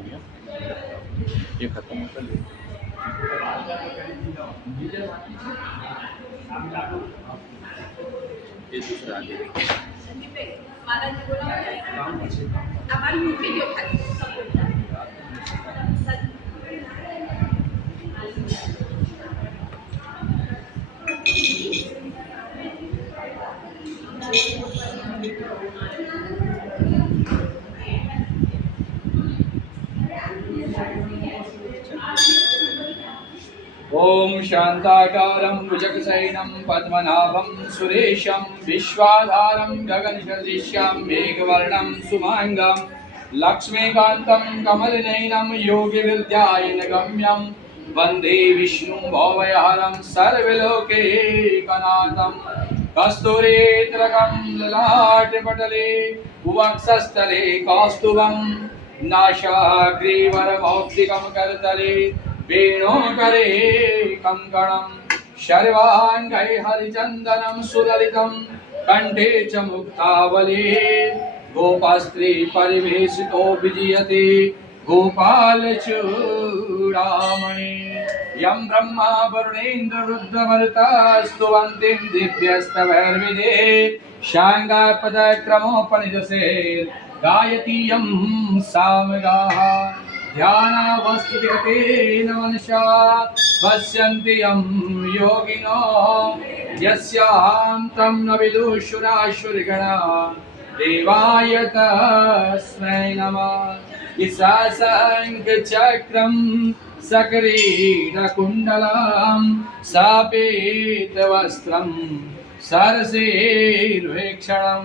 नहीं अभी ये खत्म कर लो। ये दूसरा आगे ओम शांताकारं भुजगशयनं पद्मनाभं सुरेशं विश्वाधारं गगनसदृशं मेघवर्णं सुमांगं लक्ष्मीकान्तं कमलनयनं योगिविद्यायनगम्यं वन्दे विष्णुं भवभयहरं सर्वलोकैकनाथं कस्तूरीतिलकं ललाटपटले वक्षस्थले कौस्तुभं नासाग्रीवरमौक्तिकं करतले वेणुकरे कंकणं शर्वाङ्गे हरिचन्दनं सुललितं कण्ठे च मुक्तावली गोपास्त्री परिवेशितो विजयते गोपालचूडामणि यं ब्रह्मा वरुणेन्द्ररुद्रमरुतास्तुवन्तीं दिव्यस्तवैर्विदे शाङ्गापदक्रमोपनिषसे गायति यं सामगाः ध्यानावस्थितेन मनसा पश्यन्ति यं योगिनो यस्यान्तं न विदुषुरासुरगणा देवाय तस्मै नमः ईशाशङ्खचक्रं सकरीरकुण्डलं सापेतवस्त्रं सरसेरुहेक्षणं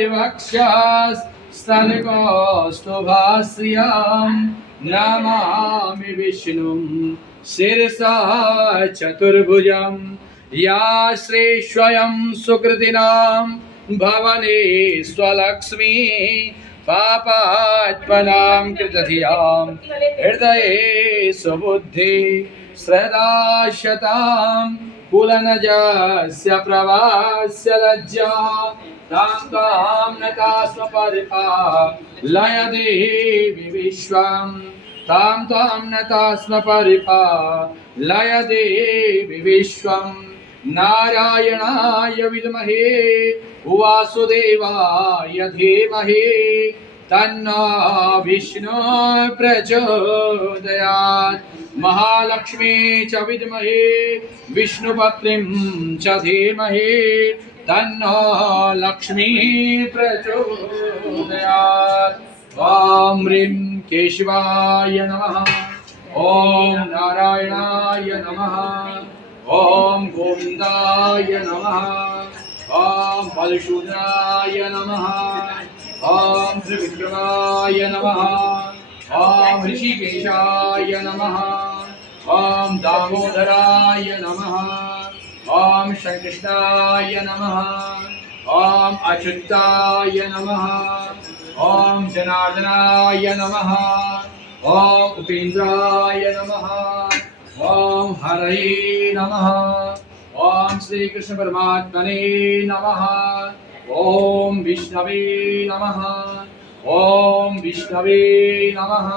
सहारिवक्षस् स्तनकौस्तुभाश्रियं नमामि विष्णुं शिरसा चतुर्भुजं या श्री स्वयं सुकृतिनां भवने स्वलक्ष्मी पापात्मनां कृतधियां हृदये सुबुद्धि श्रद्धाशतां कुलनजस्य प्रवास्य लज्जा तां तां नता स्वपरिपा लय देवी विश्वं तां तां नता स्वपरिपा लय देवी विश्वं नारायणाय विद्महे वासुदेवाय धीमहि तन्नो विष्णु प्रचोदयात् महालक्ष्मी च विद्महे विष्णुपत्नीं च धीमहि तन्नो लक्ष्मी प्रचोदयात् ॐ ह्रीं केशवाय नमः ॐ नारायणाय नमः ॐ गोविन्दाय नमः ॐ मधुसूदनाय नमः ॐ त्रिविक्रमाय नमः ॐ ऋषिकेशाय नमः ॐ दामोदराय नमः ॐ श्रीकृष्णाय नमः ॐ अच्युताय नमः ॐ जनार्दनाय नमः ॐ उपेन्द्राय नमः ॐ हरये नमः ॐ श्रीकृष्ण परमात्मने नमः ॐ विष्णवे नमः ॐ विष्णवे नमः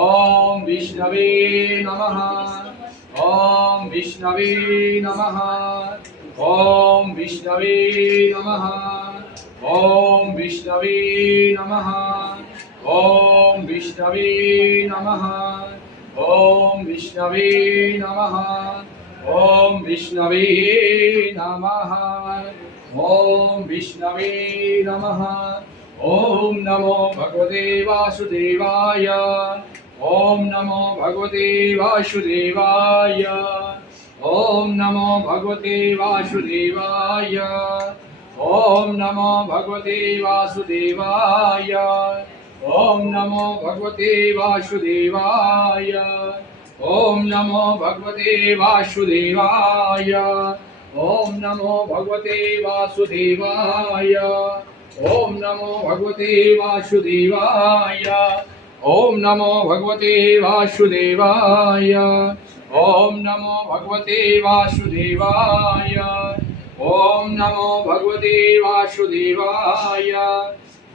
ॐ विष्णवे नमः ॐ विष्णवे नमः ॐ विष्णवे नमः ॐ विष्णवे नमः ॐ विष्णवे नमः ॐ विष्णवे नमः ॐ विष्णवे नमः ॐ विष्णवे नमः ॐ नमो भगवते वासुदेवाय ॐ नमो भगवते वासुदेवाय ॐ नमो भगवते वासुदेवाय ॐ नमो भगवते वासुदेवाय ॐ नमो भगवते वासुदेवाय ॐ नमो भगवते वासुदेवाय ॐ नमो भगवते वासुदेवाय ॐ नमो भगवते वासुदेवाय ॐ नमो भगवते वासुदेवाय ॐ नमो भगवते वासुदेवाय ॐ नमो भगवते वासुदेवाय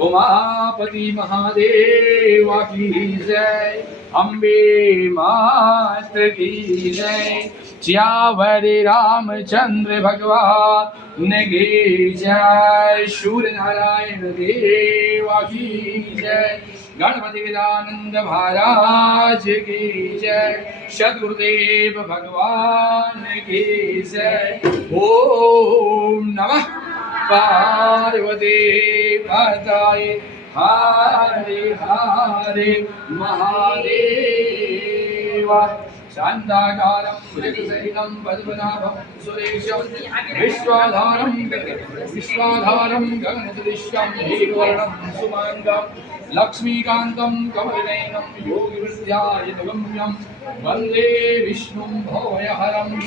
उमापति महादेव की जय, अम्बे मात्र की जय, श्यावरे रामचंद्र भगवान की जय, सूर्य नारायण देव की जय, गणपति गजानंद महाराज की जय, सद्गुरुदेव भगवान की जय। ओम नमः पार्वती पतये हरे हरे महादेव। शान्ताकारं भुजगशयनं पद्मनाभं सुरेशं विश्वाधारं गगनसदृशं मेघवर्णं शुभाङ्गं लक्ष्मीकान्तं कमलनयनं योगिवृद्धायतगम्यं वन्दे विष्णुं भवयहरं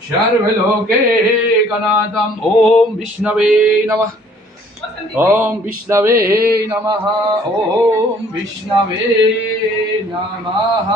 सर्वलोकैकनाथम्। ॐ विष्णवे नमः। ॐ विष्णवे नमः। ॐ विष्णवे नमः।